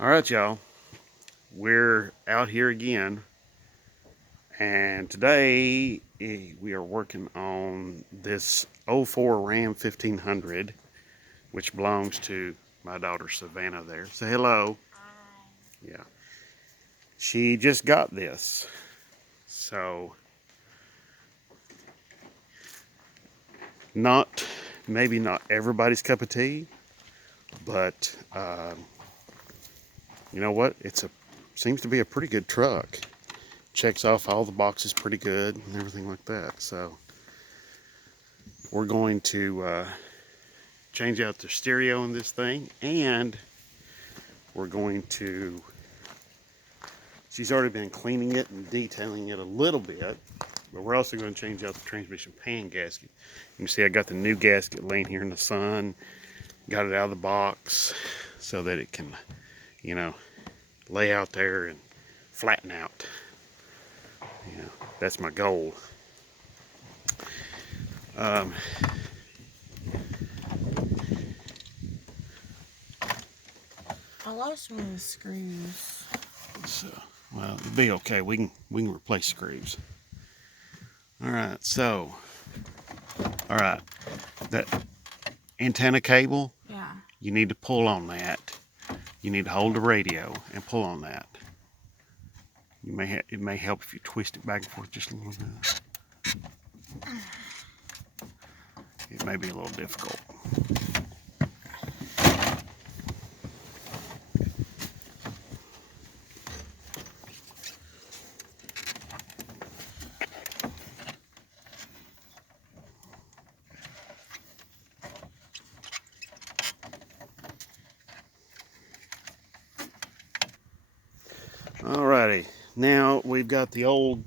All right, y'all. We're out here again, and today we are working on this '04 Ram 1500, which belongs to my daughter Savannah there. Say hello. Yeah. She just got this. So, not, maybe not everybody's cup of tea, but you know what? Seems to be a pretty good truck. Checks off all the boxes pretty good and everything like that. So we're going to change out the stereo in this thing, and we're going to, she's already been cleaning it and detailing it a little bit, but we're also going to change out the transmission pan gasket. You can see I got the new gasket laying here in the sun, got it out of the box so that it can, you know, lay out there and flatten out. You know, that's my goal. Um, I lost one of the screws. so, well, it'll be okay. We can replace screws. All right, so, all right, that antenna cable, Yeah. you need to pull on that. You need to hold the radio and pull on that. It may help if you twist it back and forth just a little bit. It may be a little difficult. Alrighty, now we've got the old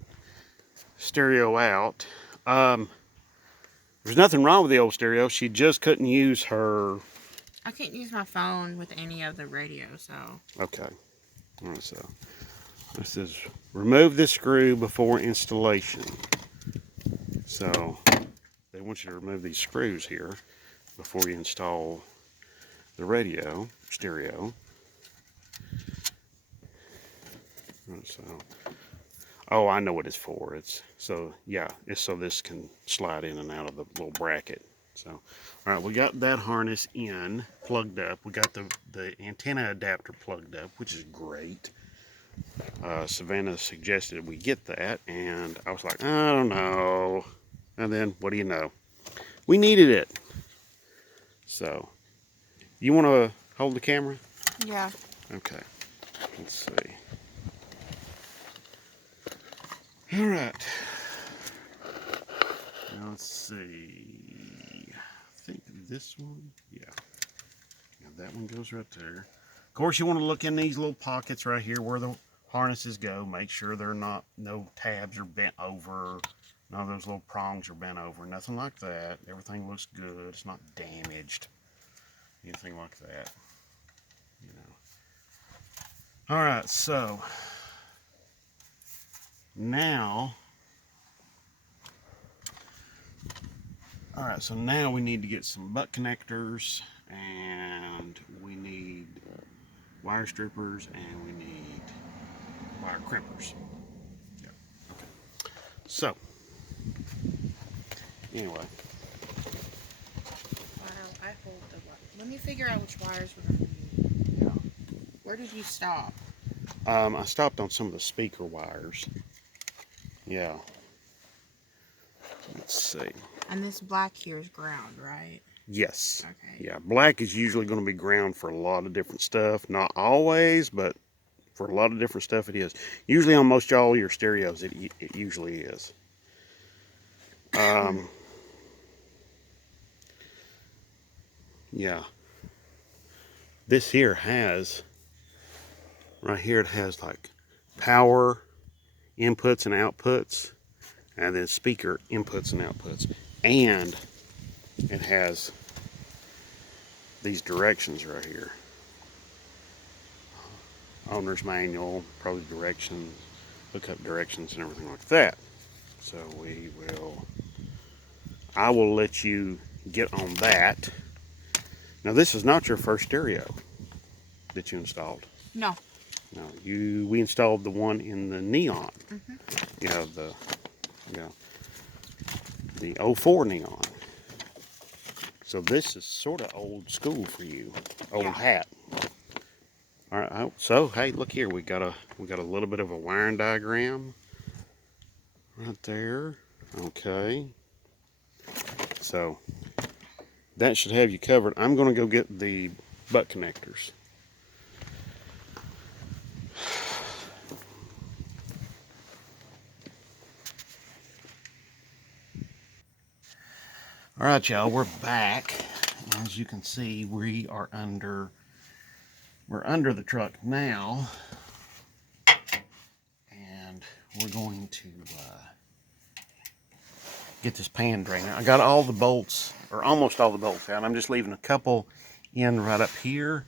stereo out. There's nothing wrong with the old stereo. She just couldn't use her. I can't use my phone with any of the radio, so. Okay. All right, so this is remove the screw before installation. So they want you to remove these screws here before you install the radio stereo. So, oh, I know what it's for. It's so, yeah, it's so this can slide in and out of the little bracket. So, all right, we got that harness in, plugged up. We got the antenna adapter plugged up, which is great. Savannah suggested we get that, and I was like, I don't know. And then, what do you know? We needed it. So, you want to hold the camera? Yeah. Okay, let's see. All right. Now let's see. I think this one, yeah. Now that one goes right there. Of course, you want to look in these little pockets right here where the harnesses go. Make sure they're not, no tabs are bent over. None of those little prongs are bent over. Nothing like that. Everything looks good. It's not damaged. Anything like that. You know. All right, so now, all right, so now we need to get some butt connectors, and we need wire strippers, and we need wire crimpers. Yeah. Okay. So, anyway. Wow, I hold the wire. Let me figure out which wires we're going to use. Yeah. Where did you stop? I stopped on some of the speaker wires. Yeah. Let's see. And this black here is ground, right? Yes. Okay. Yeah. Black is usually going to be ground for a lot of different stuff. Not always, but for a lot of different stuff it is. Usually on most all your stereos it usually is. Yeah. This here has, right here it has like power inputs and outputs, and then speaker inputs and outputs, and it has these directions right here. Owner's manual, probably directions, hookup directions and everything like that. So I will let you get on that. Now this is not your first stereo that you installed. No. No, we installed the one in the neon. Mm-hmm. You know, the '04 neon. So this is sort of old school for you, old Yeah. hat. All right. So hey, look here. We got a little bit of a wiring diagram right there. Okay. So that should have you covered. I'm going to go get the butt connectors. All right, y'all, we're back. As you can see, we're under the truck now, and we're going to get this pan drainer. I got all the bolts, or almost all the bolts out. I'm just leaving a couple in right up here.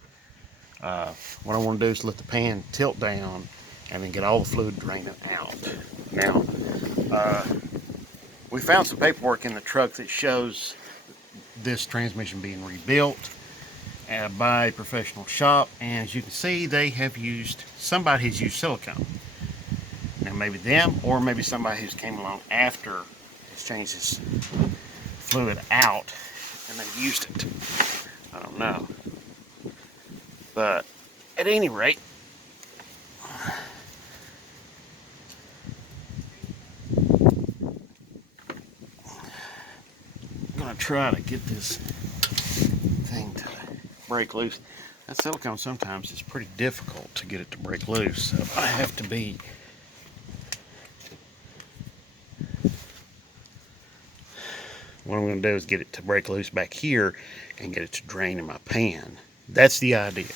What I want to do is let the pan tilt down and then get all the fluid draining out. Now, we found some paperwork in the truck that shows this transmission being rebuilt by a professional shop, and as you can see, somebody has used silicone. Now maybe them, or maybe somebody who's came along after has changed this fluid out and they've used it. I don't know, but at any rate, I'm gonna try to get this thing to break loose. That silicone sometimes is pretty difficult to get it to break loose, so I have to be what I'm going to do is get it to break loose back here and get it to drain in my pan. That's the idea.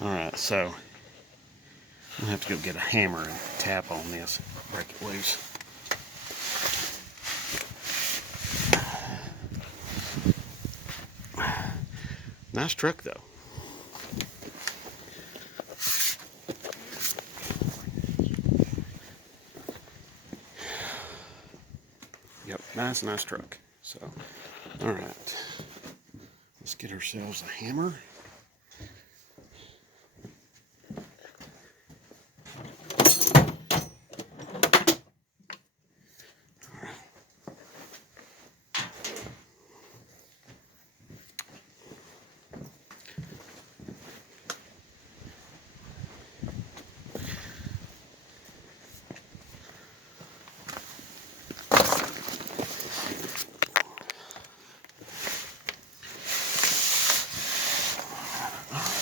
Alright, so I'm going to have to go get a hammer and tap on this, break it loose. Nice truck though. Yep, nice truck. So, alright. Let's get ourselves a hammer.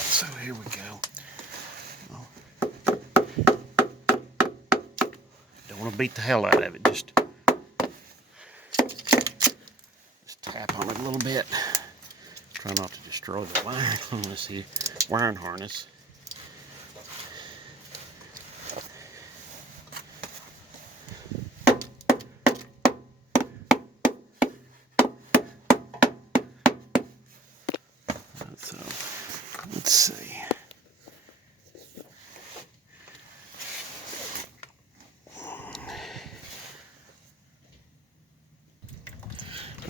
So here we go. Don't want to beat the hell out of it. Just tap on it a little bit. Try not to destroy the wire. Let's see, wiring harness. So let's see.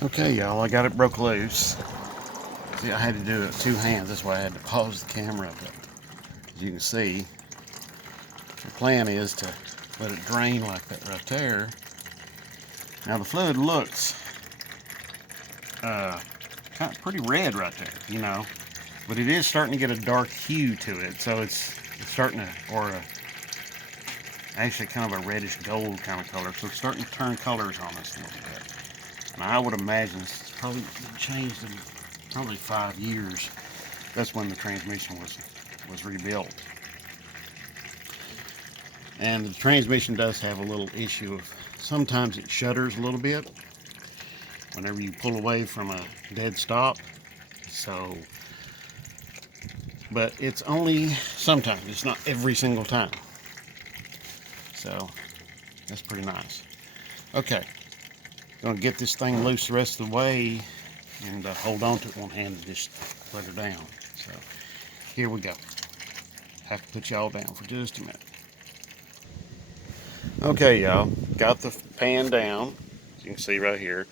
Okay, y'all, I got it broke loose. See, I had to do it with two hands. That's why I had to pause the camera. But as you can see, the plan is to let it drain like that right there. Now the fluid looks kind of pretty red right there, you know, but it is starting to get a dark hue to it. So it's starting to, actually kind of a reddish gold kind of color. So it's starting to turn colors on us a little bit. And I would imagine it's probably changed in probably 5 years. That's when the transmission was rebuilt. And the transmission does have a little issue of sometimes it shudders a little bit whenever you pull away from a dead stop. So, but it's only sometimes, it's not every single time. So that's pretty nice. Okay, gonna get this thing loose the rest of the way and hold on to it one hand and just let her down. So here we go. Have to put y'all down for just a minute. Okay, y'all, got the pan down, as you can see right here.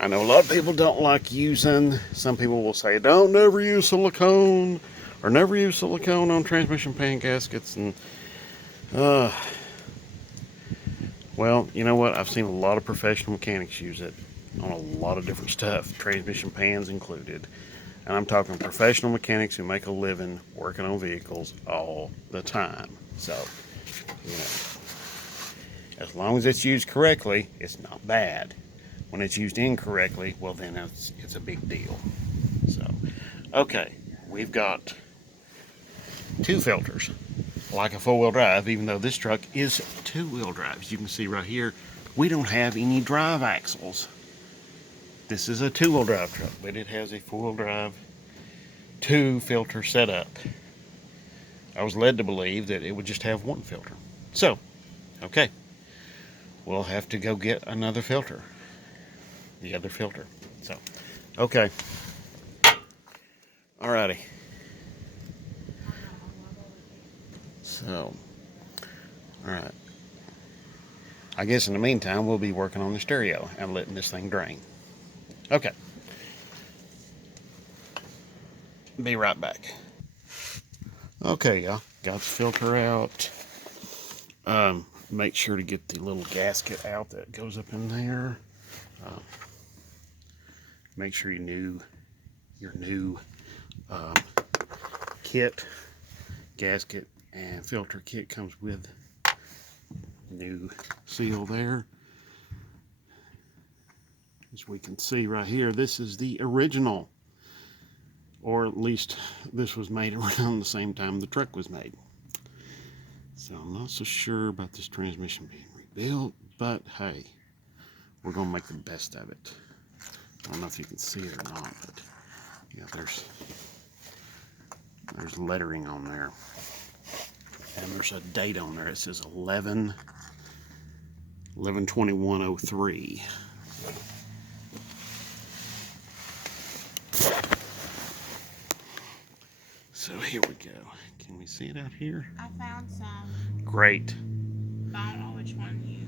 I know a lot of people don't like using, some people will say, don't never use silicone, or never use silicone on transmission pan gaskets. And, well, you know what? I've seen a lot of professional mechanics use it on a lot of different stuff, transmission pans included. And I'm talking professional mechanics who make a living working on vehicles all the time. So, you know, as long as it's used correctly, it's not bad. When it's used incorrectly, well, then it's a big deal. So, okay, we've got 2 filters, like a 4-wheel drive, even though this truck is 2-wheel drive. As you can see right here, we don't have any drive axles. This is a 2-wheel drive truck, but it has a 4-wheel drive 2 filter setup. I was led to believe that it would just have 1 filter. So, okay, we'll have to go get another filter. The other filter. So, okay. Alrighty. So, alright. I guess in the meantime, we'll be working on the stereo and letting this thing drain. Okay. Be right back. Okay, y'all. Got the filter out. Make sure to get the little gasket out that goes up in there. Make sure your new kit, gasket and filter kit comes with new seal there. As we can see right here, this is the original, or at least this was made around the same time the truck was made. So I'm not so sure about this transmission being rebuilt, but hey, we're gonna make the best of it. I don't know if you can see it or not, but yeah, there's lettering on there, and there's a date on there. It says 11/21/03. So here we go. Can we see it out here? I found some. Great. But I don't know which one you